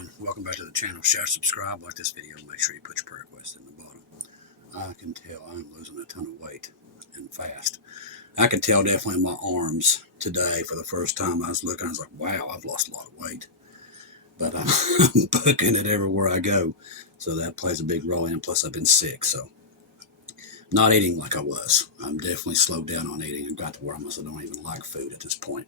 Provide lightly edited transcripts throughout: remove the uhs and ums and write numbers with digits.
everyone, welcome back to the channel. Share, subscribe, like this video, make sure you put your prayer request in the bottom. I can tell I'm losing a ton of weight and fast. I can tell definitely in my arms today for the first time. I was looking, I was like, wow, I've lost a lot of weight. But I'm booking it everywhere I go. So that plays a big role in it. Plus I've been sick, so not eating like I was. I'm definitely slowed down on eating and got to where I don't even like food at this point.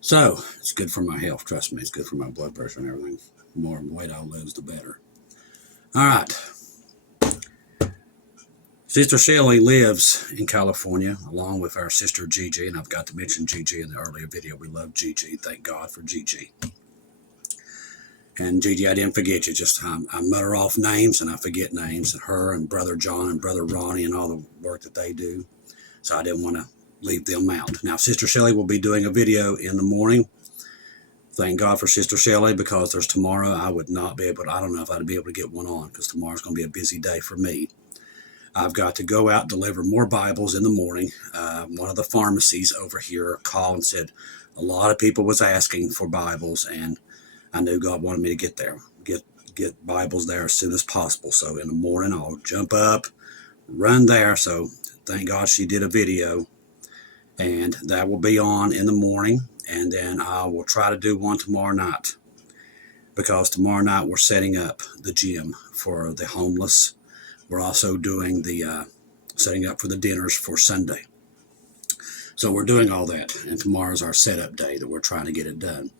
So, it's good for my health, trust me. It's good for my blood pressure and everything. The more weight I lose, the better. Alright. Sister Shelley lives in California, along with our sister Gigi, and I've got to mention Gigi in the earlier video. We love Gigi. Thank God for Gigi. And Gigi, I didn't forget you. Just I mutter off names, and I forget names. And her and Brother John and Brother Ronnie and all the work that they do. So I didn't want to leave them out. Now, Sister Shelley will be doing a video in the morning. Thank God for Sister Shelley, because there's tomorrow. I would not be able to, I don't know if I'd be able to get one on, because tomorrow's going to be a busy day for me. I've got to go out and deliver more Bibles in the morning. One of the pharmacies over here called and said a lot of people was asking for Bibles, and I knew God wanted me to get there, get Bibles there as soon as possible. So in the morning, I'll jump up, run there. So thank God she did a video. And that will be on in the morning, and then I will try to do one tomorrow night, because tomorrow night we're setting up the gym for the homeless. We're also doing the setting up for the dinners for Sunday. So we're doing all that, and tomorrow's our setup day that we're trying to get it done,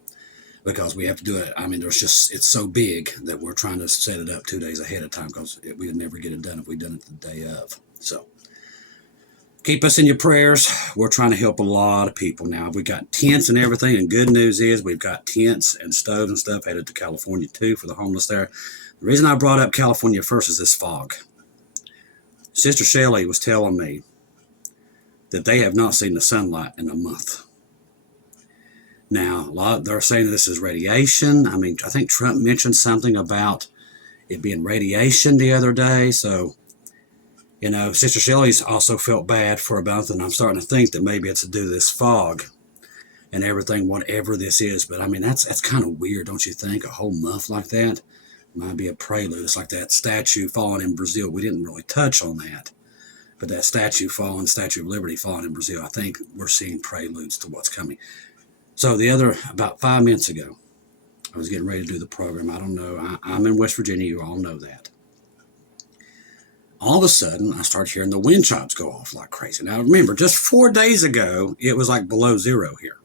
because we have to do it. I mean, it's so big that we're trying to set it up 2 days ahead of time, because we'd never get it done if we'd done it the day of. So keep us in your prayers. We're trying to help a lot of people now. We've got tents and everything, and good news is we've got tents and stoves and stuff headed to California too for the homeless there. The reason I brought up California first is this fog. Sister Shelley was telling me that they have not seen the sunlight in a month. Now, they're saying this is radiation. I mean, I think Trump mentioned something about it being radiation the other day, so you know, Sister Shelley's also felt bad for about it, and I'm starting to think that maybe it's to do with this fog and everything, whatever this is. But I mean, that's kind of weird, don't you think? A whole month like that might be a prelude. It's like that statue falling in Brazil. We didn't really touch on that, but that statue falling, Statue of Liberty falling in Brazil, I think we're seeing preludes to what's coming. So about 5 minutes ago, I was getting ready to do the program. I don't know. I'm in West Virginia. You all know that. All of a sudden, I start hearing the wind chimes go off like crazy. Now, remember, just 4 days ago, it was like below zero here.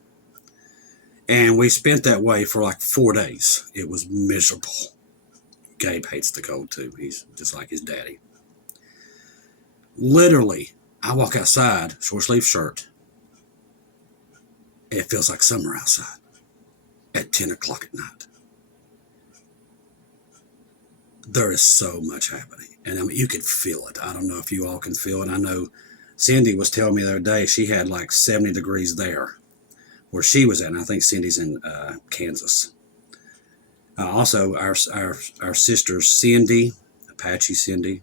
And we spent that way for like 4 days. It was miserable. Gabe hates the cold, too. He's just like his daddy. Literally, I walk outside, short-sleeve shirt. It feels like summer outside at 10 o'clock at night. There is so much happening. And I mean, you could feel it. I don't know if you all can feel it. I know Cindy was telling me the other day she had like 70 degrees there where she was at. And I think Cindy's in Kansas. Also, our sister Cindy, Apache Cindy,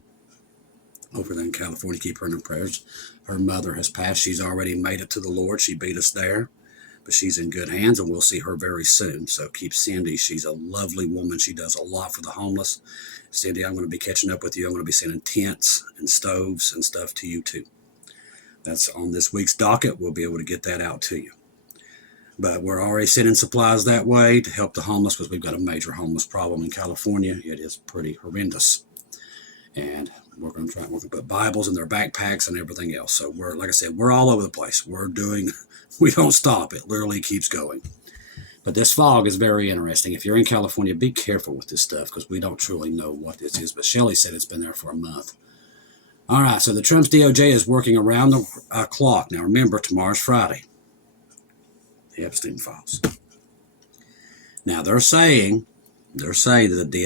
over there in California, keep her in her prayers. Her mother has passed. She's already made it to the Lord. She beat us there. But she's in good hands, and we'll see her very soon. So keep Cindy. She's a lovely woman. She does a lot for the homeless. Cindy, I'm going to be catching up with you. I'm going to be sending tents and stoves and stuff to you too. That's on this week's docket. We'll be able to get that out to you. But we're already sending supplies that way to help the homeless, because we've got a major homeless problem in California. It is pretty horrendous. And we're going to put Bibles in their backpacks and everything else. So like I said, we're all over the place. We don't stop. It literally keeps going. But this fog is very interesting. If you're in California, be careful with this stuff, because we don't truly know what this is. But Shelley said it's been there for a month. All right, so the Trump's DOJ is working around the clock. Now, remember, tomorrow's Friday. The Epstein files. Now, they're saying that the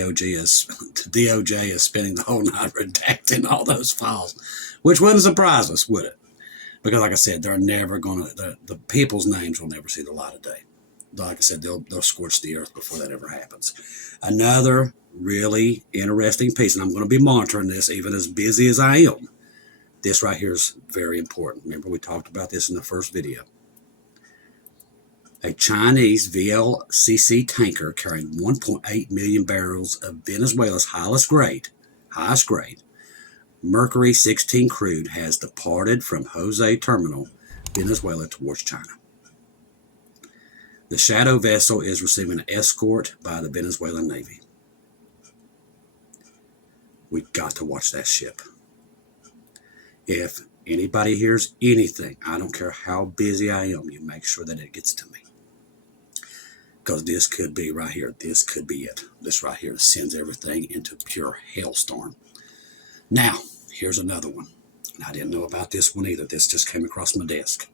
DOJ is spending the whole night redacting all those files, which wouldn't surprise us, would it? Because, like I said, they're never going to, the people's names will never see the light of day. Like I said, they'll scorch the earth before that ever happens. Another really interesting piece, and I'm going to be monitoring this even as busy as I am. This right here is very important. Remember, we talked about this in the first video. A Chinese VLCC tanker carrying 1.8 million barrels of Venezuela's highest grade, Mercury 16 crude has departed from Jose Terminal, Venezuela towards China. The shadow vessel is receiving an escort by the Venezuelan Navy. We've got to watch that ship. If anybody hears anything, I don't care how busy I am, you make sure that it gets to me. Because this could be right here. This could be it. This right here sends everything into pure hailstorm. Now, here's another one. And I didn't know about this one either. This just came across my desk.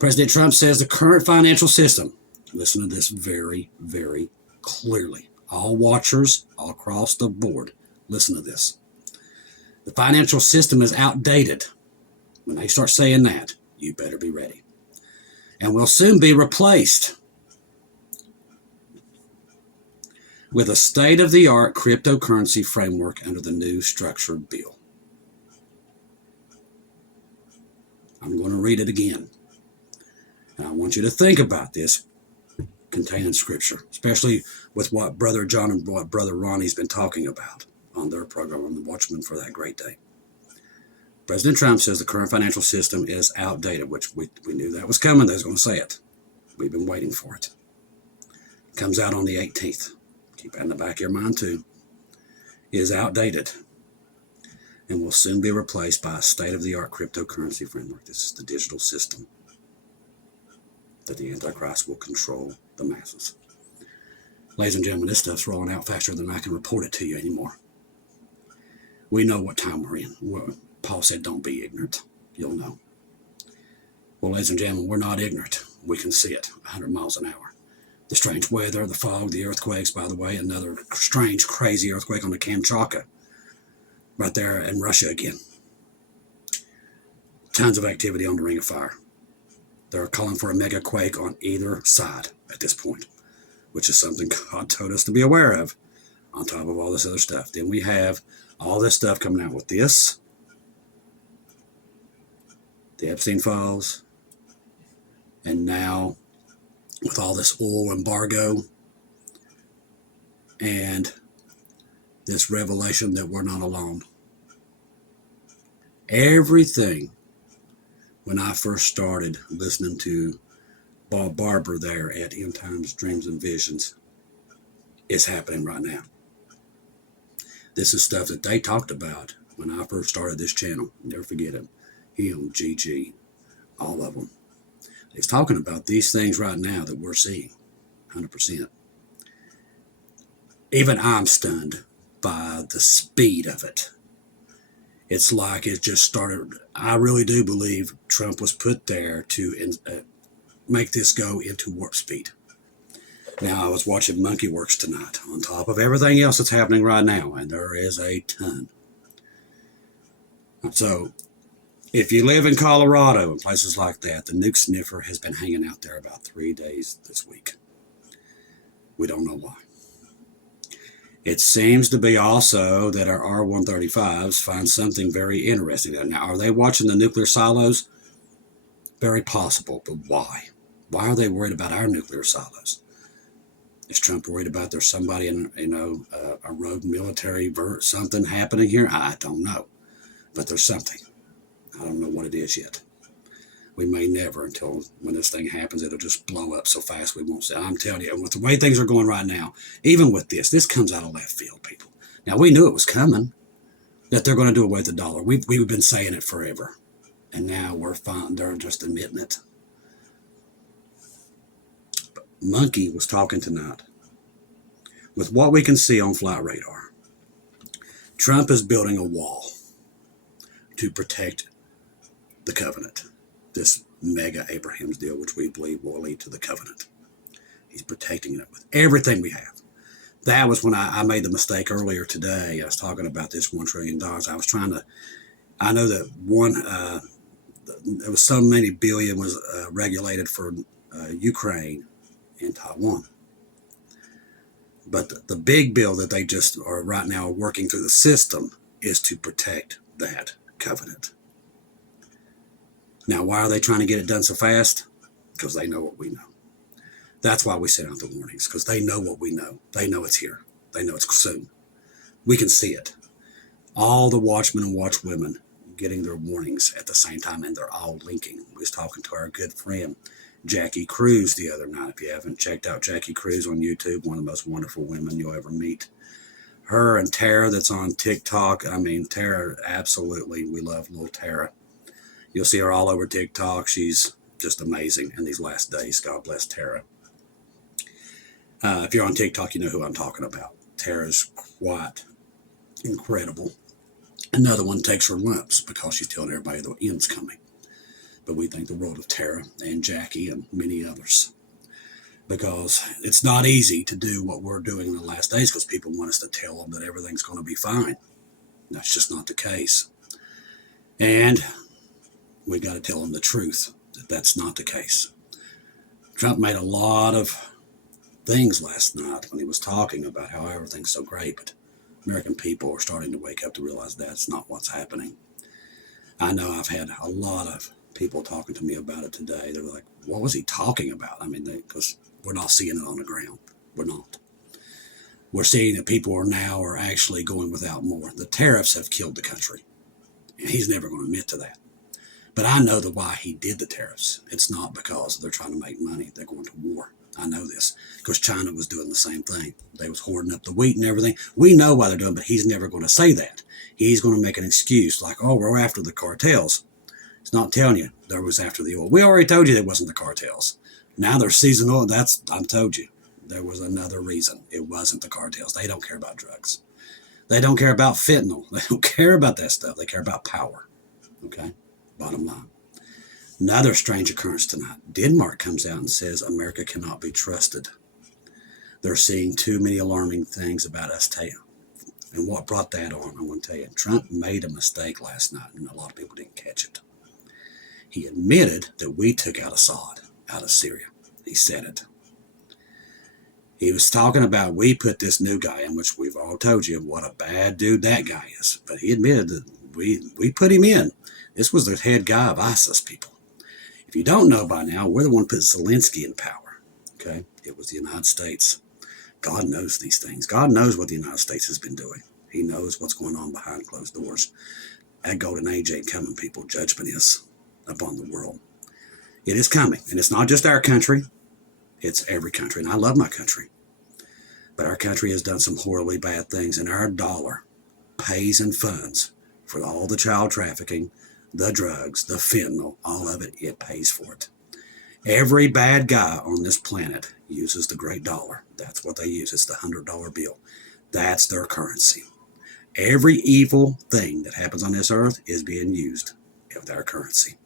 President Trump says the current financial system, listen to this very, very clearly. All watchers all across the board, listen to this. The financial system is outdated. When they start saying that, you better be ready. And will soon be replaced with a state-of-the-art cryptocurrency framework under the new structured bill. I'm going to read it again. And I want you to think about this containing scripture, especially with what Brother John and what Brother Ronnie's been talking about on their program on the Watchman for that great day. President Trump says the current financial system is outdated, which we knew that was coming. They was going to say it. We've been waiting for it. It comes out on the 18th. Keep that in the back of your mind too. Is outdated and will soon be replaced by a state-of-the-art cryptocurrency framework. This is the digital system that the Antichrist will control the masses. Ladies and gentlemen, this stuff's rolling out faster than I can report it to you anymore. We know what time we're in. Paul said, don't be ignorant. You'll know. Well, ladies and gentlemen, we're not ignorant. We can see it 100 miles an hour. The strange weather, the fog, the earthquakes, by the way, another strange, crazy earthquake on the Kamchatka, right there in Russia again. Tons of activity on the Ring of Fire. They're calling for a mega quake on either side at this point, which is something God told us to be aware of on top of all this other stuff. Then we have all this stuff coming out with this, the Epstein files, and now with all this oil embargo and this revelation that we're not alone. Everything, when I first started listening to Bob Barber there at End Times Dreams and Visions, is happening right now. This is stuff that they talked about when I first started this channel. Never forget him. Him, GG, all of them. He's talking about these things right now that we're seeing, 100%. Even I'm stunned by the speed of it. It's like it just started. I really do believe Trump was put there to make this go into warp speed. Now, I was watching Monkey Works tonight, on top of everything else that's happening right now, and there is a ton. So, if you live in Colorado and places like that, the nuke sniffer has been hanging out there about 3 days this week. We don't know why. It seems to be also that our R-135s find something very interesting. Now, are they watching the nuclear silos? Very possible, but why? Why are they worried about our nuclear silos? Is Trump worried about there's somebody in, a rogue military something happening here? I don't know, but there's something. I don't know what it is yet. We may never, until when this thing happens, it'll just blow up so fast we won't see. I'm telling you, and with the way things are going right now, even with this comes out of left field, people. Now, we knew it was coming, that they're going to do away with the dollar. We've been saying it forever, and now we're fine. They're just admitting it. But Monkey was talking tonight. With what we can see on flight radar, Trump is building a wall to protect the covenant, this mega Abraham's deal, which we believe will lead to the covenant. He's protecting it with everything we have. That was when I made the mistake earlier today. I was talking about this $1 trillion. I was trying to, I know that there was so many billion was regulated for Ukraine and Taiwan. But the big bill that they just are right now working through the system is to protect that covenant. Now, why are they trying to get it done so fast? Because they know what we know. That's why we send out the warnings, because they know what we know. They know it's here. They know it's soon. We can see it. All the watchmen and watchwomen getting their warnings at the same time, and they're all linking. We was talking to our good friend Jackie Cruz the other night. If you haven't checked out Jackie Cruz on YouTube, one of the most wonderful women you'll ever meet. Her and Tara that's on TikTok. I mean, Tara, absolutely, we love little Tara. You'll see her all over TikTok. She's just amazing in these last days. God bless Tara. If you're on TikTok, you know who I'm talking about. Tara's quite incredible. Another one takes her lumps because she's telling everybody the end's coming. But we think the world of Tara and Jackie and many others, because it's not easy to do what we're doing in the last days, because people want us to tell them that everything's going to be fine. That's just not the case. And we got to tell them the truth, that that's not the case. Trump made a lot of things last night when he was talking about how everything's so great, but American people are starting to wake up to realize that's not what's happening. I know I've had a lot of people talking to me about it today. They're like, what was he talking about? I mean, because we're not seeing it on the ground. We're not. We're seeing that people are actually going without more. The tariffs have killed the country. And he's never going to admit to that. But I know why he did the tariffs. It's not because they're trying to make money. They're going to war. I know this because China was doing the same thing. They was hoarding up the wheat and everything. We know why they're doing it, but he's never going to say that. He's going to make an excuse like, oh, we're after the cartels. It's not telling you there was after the oil. We already told you it wasn't the cartels. Now they're seizing oil. I told you. There was another reason. It wasn't the cartels. They don't care about drugs. They don't care about fentanyl. They don't care about that stuff. They care about power. Okay? Bottom line. Another strange occurrence tonight. Denmark comes out and says America cannot be trusted. They're seeing too many alarming things about us. And what brought that on, I want to tell you. Trump made a mistake last night, and a lot of people didn't catch it. He admitted that we took out Assad out of Syria. He said it. He was talking about we put this new guy in, which we've all told you what a bad dude that guy is. But he admitted that we put him in. This was the head guy of ISIS, people. If you don't know by now, we're the one who put Zelensky in power. Okay? It was the United States. God knows these things. God knows what the United States has been doing. He knows what's going on behind closed doors. That golden age ain't coming, people. Judgment is upon the world. It is coming. And it's not just our country. It's every country. And I love my country. But our country has done some horribly bad things. And our dollar pays and funds for all the child trafficking, the drugs, the fentanyl, all of it. It pays for it. Every bad guy on this planet uses the great dollar. That's what they use. It's the $100 bill. That's their currency. Every evil thing that happens on this earth is being used of their currency.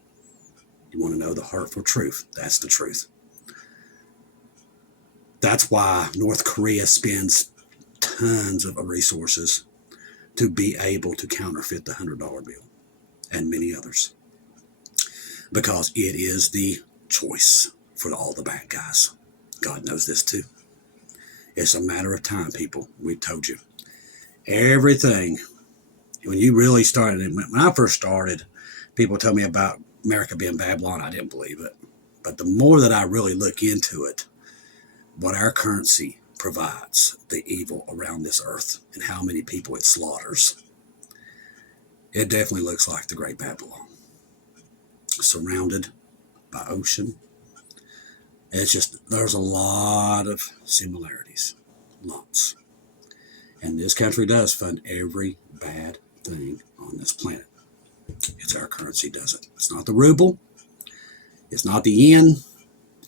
You want to know the hurtful truth? That's the truth. That's why North Korea spends tons of resources to be able to counterfeit the $100 bill and many others. Because it is the choice for all the bad guys. God knows this too. It's a matter of time, people. We told you. Everything, when you really started, when I first started, people tell me about America being Babylon. I didn't believe it. But the more that I really look into it, what our currency provides, the evil around this earth, and how many people it slaughters, it definitely looks like the Great Babylon. Surrounded by ocean. It's just, there's a lot of similarities. Lots. And this country does fund every bad thing on this planet. It's our currency does it. It's not the ruble. It's not the yen.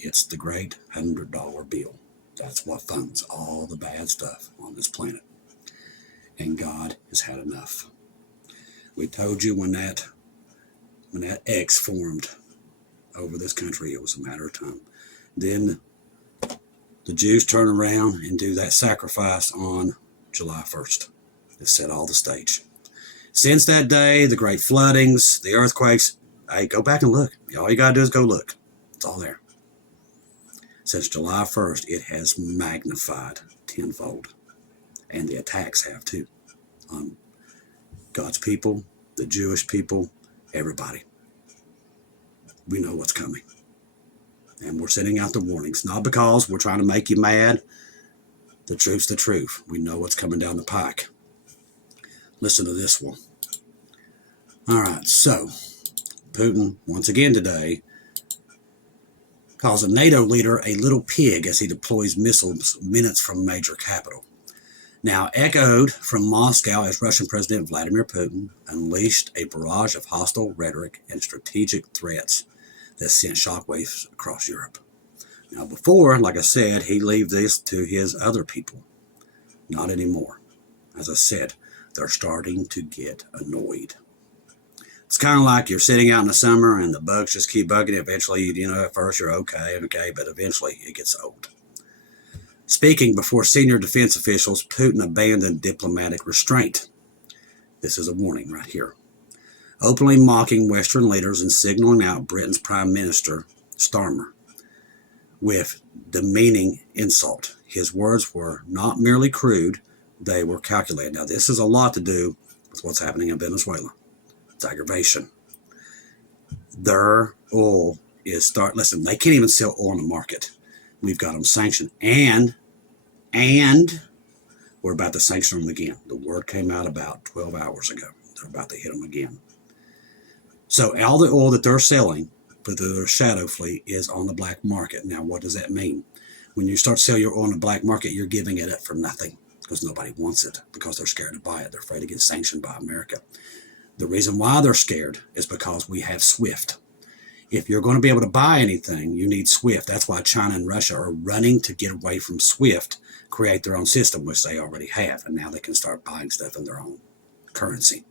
It's the great $100 bill. That's what funds all the bad stuff on this planet. And God has had enough. We told you when that X formed over this country, it was a matter of time. Then the Jews turn around and do that sacrifice on July 1st. It set all the stage. Since that day, the great floodings, the earthquakes, hey, go back and look. All you got to do is go look. It's all there. Since July 1st, it has magnified tenfold. And the attacks have too. On God's people, the Jewish people, everybody. We know what's coming. And we're sending out the warnings, not because we're trying to make you mad. The truth's the truth. We know what's coming down the pike. Listen to this one. All right, so Putin, once again today, calls a NATO leader a little pig as he deploys missiles minutes from major capital. Now echoed from Moscow as Russian President Vladimir Putin unleashed a barrage of hostile rhetoric and strategic threats that sent shockwaves across Europe. Now before, like I said, he leave this to his other people. Not anymore. As I said, they're starting to get annoyed. It's kind of like you're sitting out in the summer and the bugs just keep bugging you. Eventually, you know, at first you're okay, but eventually it gets old. Speaking before senior defense officials, Putin abandoned diplomatic restraint. This is a warning right here. Openly mocking Western leaders and signaling out Britain's Prime Minister, Starmer, with demeaning insult. His words were not merely crude, they were calculated. Now, this has a lot to do with what's happening in Venezuela. It's aggravation. Their oil is listen, they can't even sell oil on the market. We've got them sanctioned. And we're about to sanction them again. The word came out about 12 hours ago. They're about to hit them again. So all the oil that they're selling for their shadow fleet is on the black market. Now, what does that mean? When you start selling your oil on the black market, you're giving it up for nothing because nobody wants it, because they're scared to buy it. They're afraid to get sanctioned by America. The reason why they're scared is because we have SWIFT. If you're going to be able to buy anything, you need SWIFT. That's why China and Russia are running to get away from SWIFT, create their own system, which they already have, and now they can start buying stuff in their own currency.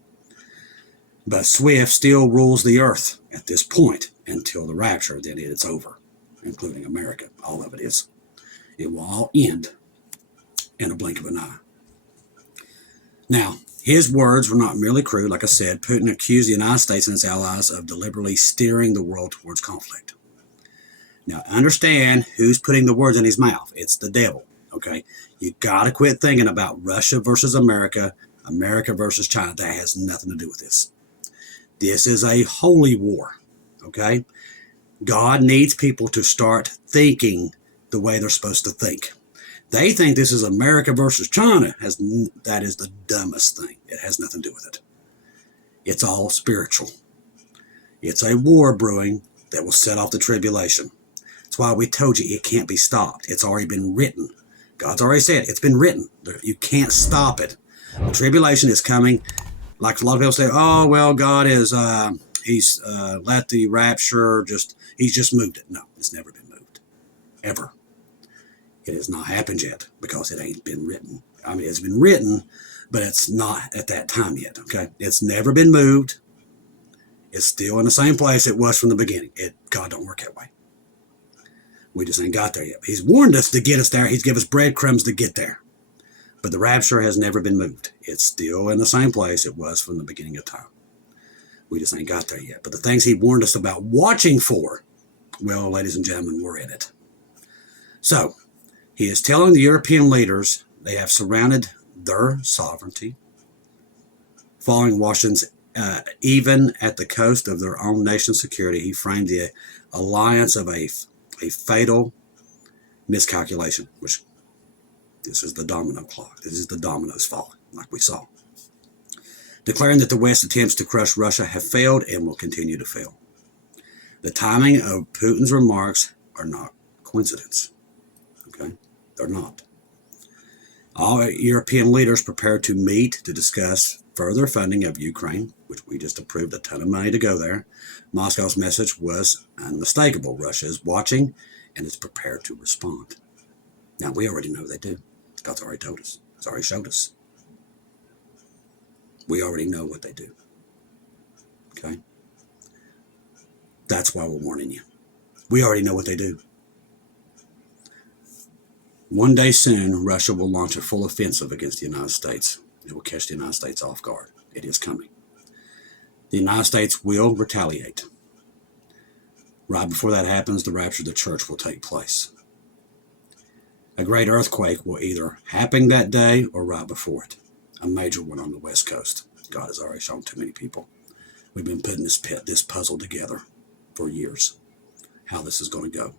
But SWIFT still rules the earth at this point until the rapture, then it's over, including America. All of it is. It will all end in a blink of an eye. Now, his words were not merely crude. Like I said, Putin accused the United States and its allies of deliberately steering the world towards conflict. Now, understand who's putting the words in his mouth. It's the devil, okay? You got to quit thinking about Russia versus America, America versus China. That has nothing to do with this. This is a holy war, okay? God needs people to start thinking the way they're supposed to think. They think this is America versus China. That is the dumbest thing. It has nothing to do with it. It's all spiritual. It's a war brewing that will set off the tribulation. That's why we told you it can't be stopped. It's already been written. God's already said it's been written. You can't stop it. The tribulation is coming. Like a lot of people say, oh, well, God is, he's let the rapture he's just moved it. No, it's never been moved. Ever. It has not happened yet because it ain't been written. I mean, it's been written, but it's not at that time yet, okay? It's never been moved. It's still in the same place it was from the beginning. God don't work that way. We just ain't got there yet. He's warned us to get us there. He's given us breadcrumbs to get there. But the rapture has never been moved. It's still in the same place it was from the beginning of time. We just ain't got there yet. But the things he warned us about watching for, well, ladies and gentlemen, we're in it. So, he is telling the European leaders they have surrounded their sovereignty, following Washington's even at the cost of their own nation's security. He framed the alliance of a fatal miscalculation, which this is the domino clock. This is the dominoes falling, like we saw. Declaring that the West's attempts to crush Russia have failed and will continue to fail. The timing of Putin's remarks are not coincidence. Okay? They're not. All European leaders prepared to meet to discuss further funding of Ukraine, which we just approved a ton of money to go there. Moscow's message was unmistakable. Russia is watching and is prepared to respond. Now, we already know they do. God's already told us. He's already showed us. We already know what they do. Okay? That's why we're warning you. We already know what they do. One day soon, Russia will launch a full offensive against the United States. It will catch the United States off guard. It is coming. The United States will retaliate. Right before that happens, the rapture of the church will take place. A great earthquake will either happen that day or right before it. A major one on the West Coast. God has already shown too many people. We've been putting this puzzle together for years, how this is going to go.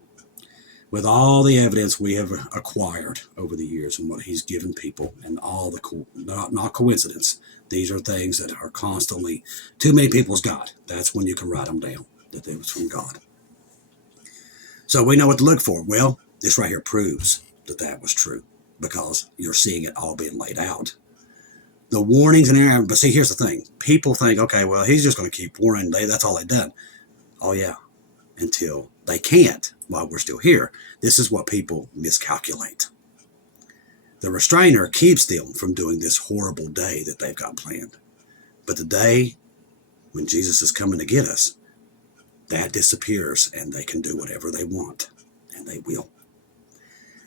with all the evidence we have acquired over the years and what he's given people and all the not coincidence. These are things that are constantly, too many people's God. That's when you can write them down, that it was from God. So we know what to look for. Well, this right here proves that that was true because you're seeing it all being laid out. The warnings and everything, but see, here's the thing. People think, okay, well, he's just going to keep warning. That's all they've done. Oh, yeah, until they can't while we're still here. This is what people miscalculate. The restrainer keeps them from doing this horrible day that they've got planned. But the day when Jesus is coming to get us, that disappears and they can do whatever they want. And they will.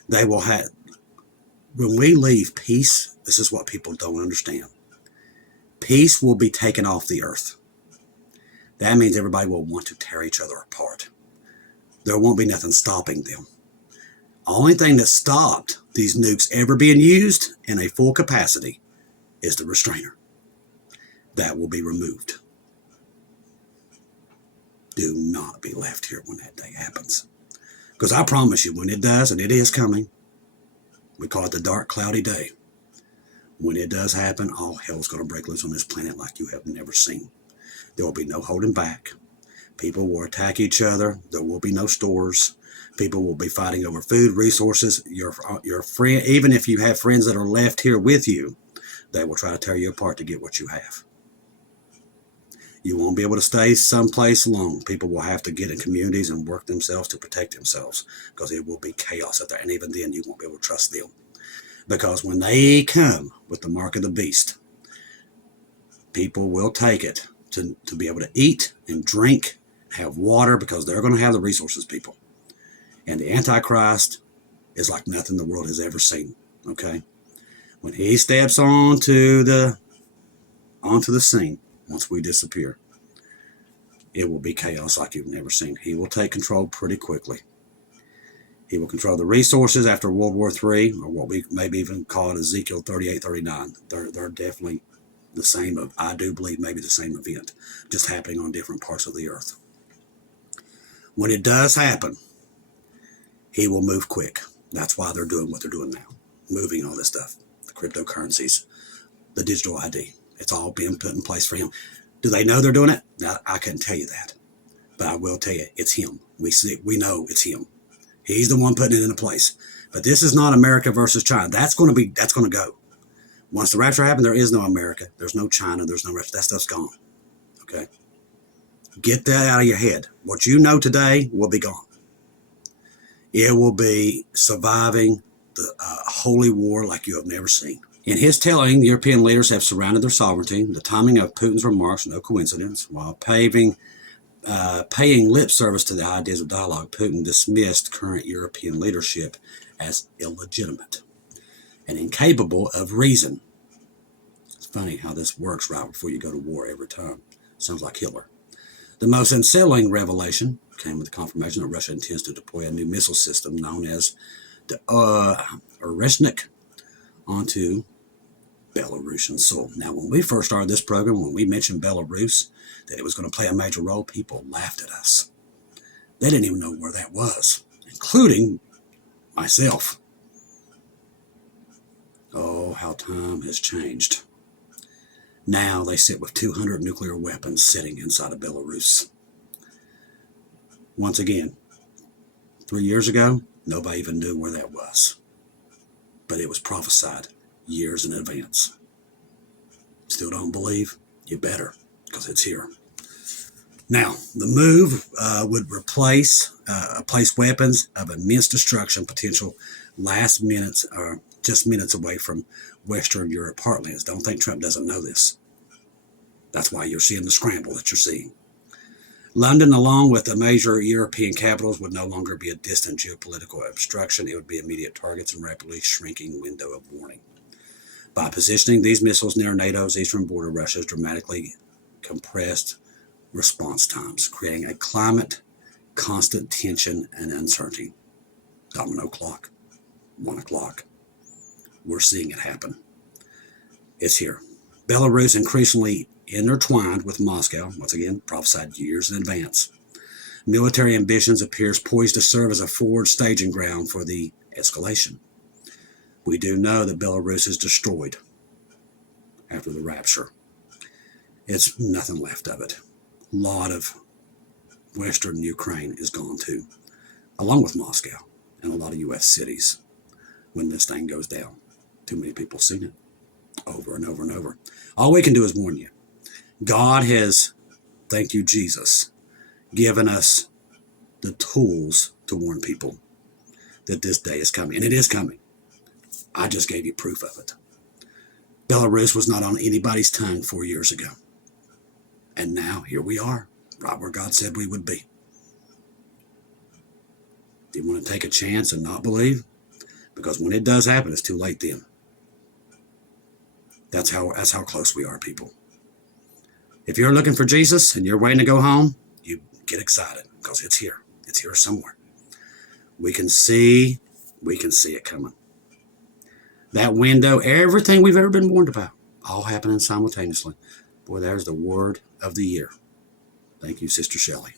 They will have, when we leave peace, this is what people don't understand. Peace will be taken off the earth. That means everybody will want to tear each other apart. There won't be nothing stopping them. Only thing that stopped these nukes ever being used in a full capacity is the restrainer. That will be removed. Do not be left here when that day happens. Because I promise you, when it does, and it is coming, we call it the dark, cloudy day. When it does happen, all hell's going to break loose on this planet like you have never seen. There will be no holding back. People will attack each other. There will be no stores. People will be fighting over food, resources. Your friend, even if you have friends that are left here with you, they will try to tear you apart to get what you have. You won't be able to stay someplace long. People will have to get in communities and work themselves to protect themselves because it will be chaos out there. And even then, you won't be able to trust them. Because when they come with the mark of the beast, people will take it to be able to eat and drink, have water, because they're going to have the resources, people. And the Antichrist is like nothing the world has ever seen, okay? When he steps onto the scene, once we disappear, it will be chaos like you've never seen. He will take control pretty quickly. He will control the resources after World War III, or what we maybe even call it Ezekiel 38, 39. They're definitely the same, I do believe, maybe the same event, just happening on different parts of the earth. When it does happen, he will move quick. That's why they're doing what they're doing now, moving all this stuff, the cryptocurrencies, the digital ID. It's all being put in place for him. Do they know they're doing it? I couldn't tell you that, but I will tell you it's him. We know it's him. He's the one putting it into place. But this is not America versus China. That's going to go. Once the rapture happens, there is no America. There's no China. There's no rapture. That stuff's gone. Okay? Get that out of your head. What you know today will be gone. It will be surviving the holy war like you have never seen. In his telling, the European leaders have surrounded their sovereignty. The timing of Putin's remarks, no coincidence. While paying lip service to the ideas of dialogue, Putin dismissed current European leadership as illegitimate and incapable of reason. It's funny how this works right before you go to war every time. Sounds like Hitler. The most unsettling revelation came with the confirmation that Russia intends to deploy a new missile system known as the BERISHEET onto Belarusian soil. Now, when we first started this program, when we mentioned Belarus, that it was going to play a major role, people laughed at us. They didn't even know where that was, including myself. Oh, how time has changed. Now they sit with 200 nuclear weapons sitting inside of Belarus. Once again, 3 years ago, nobody even knew where that was. But it was prophesied years in advance. Still don't believe? You better, because it's here. Now, the move would place weapons of immense destruction potential last minutes or just minutes away from Western Europe heartlands. Don't think Trump doesn't know this. That's why you're seeing the scramble that you're seeing. London, along with the major European capitals, would no longer be a distant geopolitical obstruction. It would be immediate targets and rapidly shrinking window of warning. By positioning these missiles near NATO's eastern border, Russia's dramatically compressed response times, creating a climate, constant tension and uncertainty. Domino clock, 1 o'clock. We're seeing it happen. It's here. Belarus increasingly intertwined with Moscow, once again, prophesied years in advance. Military ambitions appears poised to serve as a forward staging ground for the escalation. We do know that Belarus is destroyed after the rapture. It's nothing left of it. A lot of Western Ukraine is gone too, along with Moscow and a lot of U.S. cities when this thing goes down. Too many people seen it over and over and over. All we can do is warn you. God has, thank you, Jesus, given us the tools to warn people that this day is coming. And it is coming. I just gave you proof of it. Belarus was not on anybody's tongue 4 years ago. And now here we are, right where God said we would be. Do you want to take a chance and not believe? Because when it does happen, it's too late then. That's how close we are, people. If you're looking for Jesus and you're waiting to go home, you get excited because it's here. It's here somewhere. We can see it coming. That window, everything we've ever been warned about, all happening simultaneously. Boy, there's the word of the year. Thank you, Sister Shelley.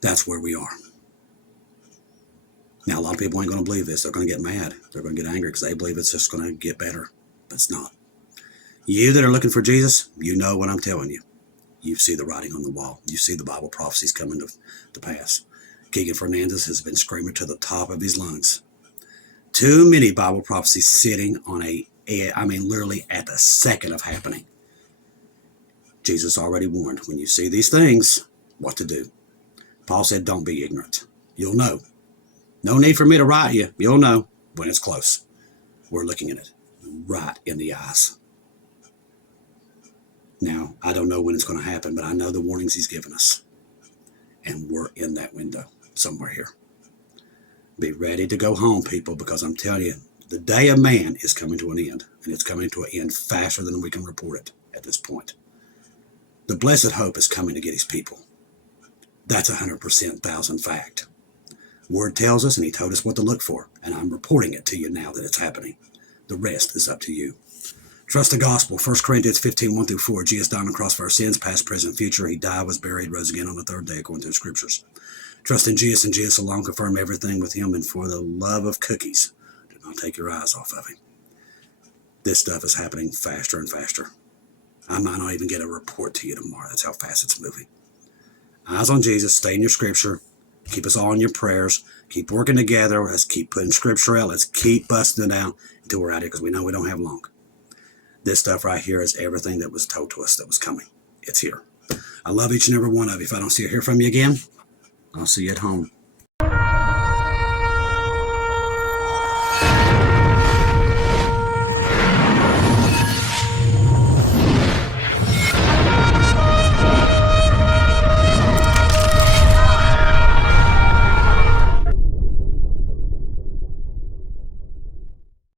That's where we are. Now, a lot of people ain't going to believe this. They're going to get mad. They're going to get angry because they believe it's just going to get better. But it's not. You that are looking for Jesus, you know what I'm telling you. You see the writing on the wall. You see the Bible prophecies coming to pass. Keegan Fernandez has been screaming to the top of his lungs. Too many Bible prophecies sitting on literally at the second of happening. Jesus already warned, when you see these things, what to do. Paul said, don't be ignorant. You'll know. No need for me to write you. You'll know when it's close. We're looking at it right in the eyes. Now, I don't know when it's going to happen, but I know the warnings he's given us. And we're in that window somewhere here. Be ready to go home, people, because I'm telling you, the day of man is coming to an end. And it's coming to an end faster than we can report it at this point. The blessed hope is coming to get his people. That's 100%, 1,000 fact. Word tells us, and he told us what to look for. And I'm reporting it to you now that it's happening. The rest is up to you. Trust the gospel. 1 Corinthians 15, 1 through 4. Jesus died on the cross for our sins, past, present, future. He died, was buried, rose again on the third day, according to the scriptures. Trust in Jesus and Jesus alone. Confirm everything with him. And for the love of cookies, do not take your eyes off of him. This stuff is happening faster and faster. I might not even get a report to you tomorrow. That's how fast it's moving. Eyes on Jesus. Stay in your scripture. Keep us all in your prayers. Keep working together. Let's keep putting scripture out. Let's keep busting it out until we're out here, because we know we don't have long. This stuff right here is everything that was told to us that was coming. It's here. I love each and every one of you. If I don't see or hear from you again, I'll see you at home.